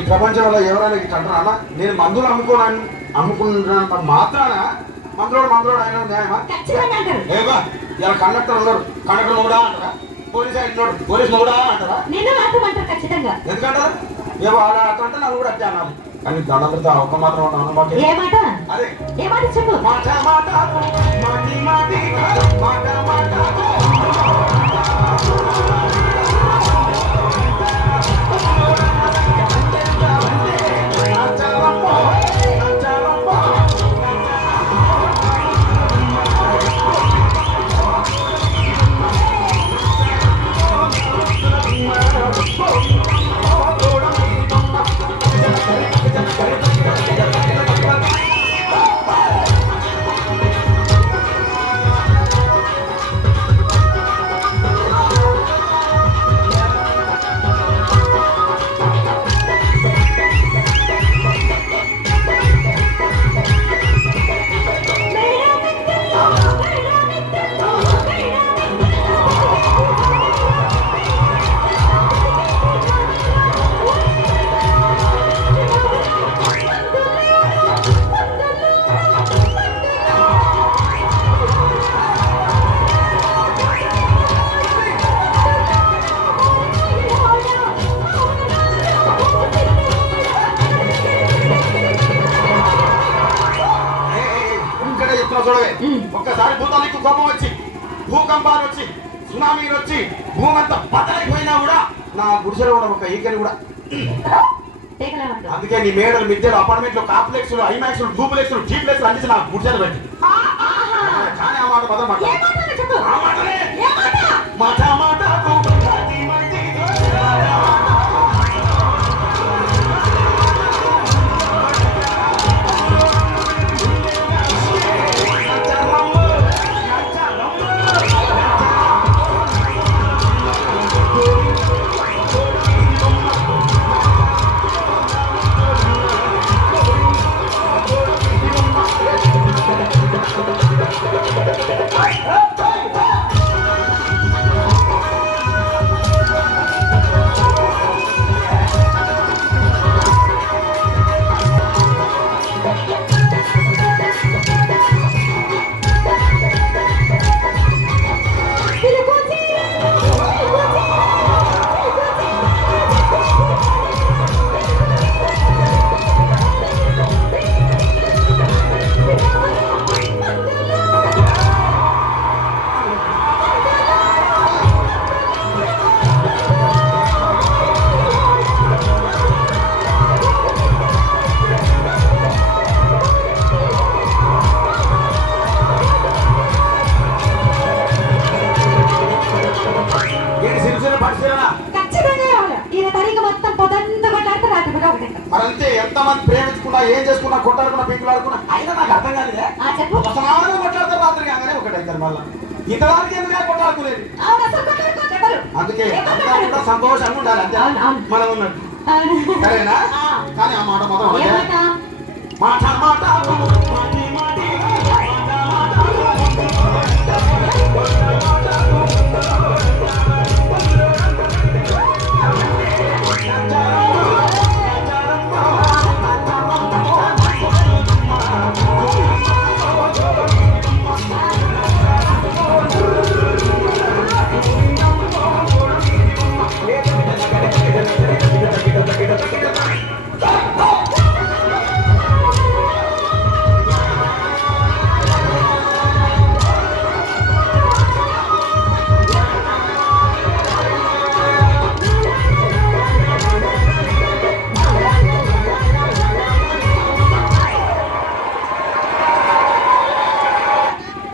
ఈ ప్రపంచంలో ఎవరైనా ఇట్లా అంటారా అన్న? నేను మందులు అమ్ముకున్నంత మాత్రాన మందులోడు ఆయన న్యాయమా? ఏవా ఇలా కండక్టర్ ఉన్నాడు, కండక్టర్ మొగుడా అంటారా? పోలీస్ అయినోడు పోలీస్ మొగుడా అంటారా? ఎందుకంటారా? ఏవో అలా అట్లా అంటే నన్ను కూడా అట్టే అనాలి. కానీ దండంతో ఒక్క మాత్రం అదే చెప్పు. మాట మాట మాటి మాటి మాట మాట ఒక్కసారి భూతానికి కోపం వచ్చి భూకంపాలు వచ్చి సునామీలు వచ్చి భూమి అంతా బద్దలైపోయినా కూడా నా గుడిసెలో కూడా ఒక ఈకని కూడా. అందుకే నీ మేడలు మిద్దెలు అపార్ట్మెంట్లు కాంప్లెక్స్లు ఐమాక్స్లు డూప్లెక్స్లు జీప్లెక్స్లు అందించి నా గుడిసెలు పెట్టి కానీ ఆ మాట పదం మాట మాట మరంతే ఎంతమంది ప్రేమించుకున్నా ఏం చేసుకున్నా కొట్టాడుకున్నా పీకులు ఆడుకున్నా అయినా నాకు అర్థం కాలేదే. ఒకసారి కొట్టాడుతారు రాత్రి కాగానే ఒకటైతారు మళ్ళా ఇంతవారికి ఎందుకు కొట్టాడుకునేది. అందుకే కూడా సంతోషంగా ఉండాలి అంతే మనం ఉన్నట్టు. సరేనా? కానీ ఆ మాట మాత్రం మాట మాట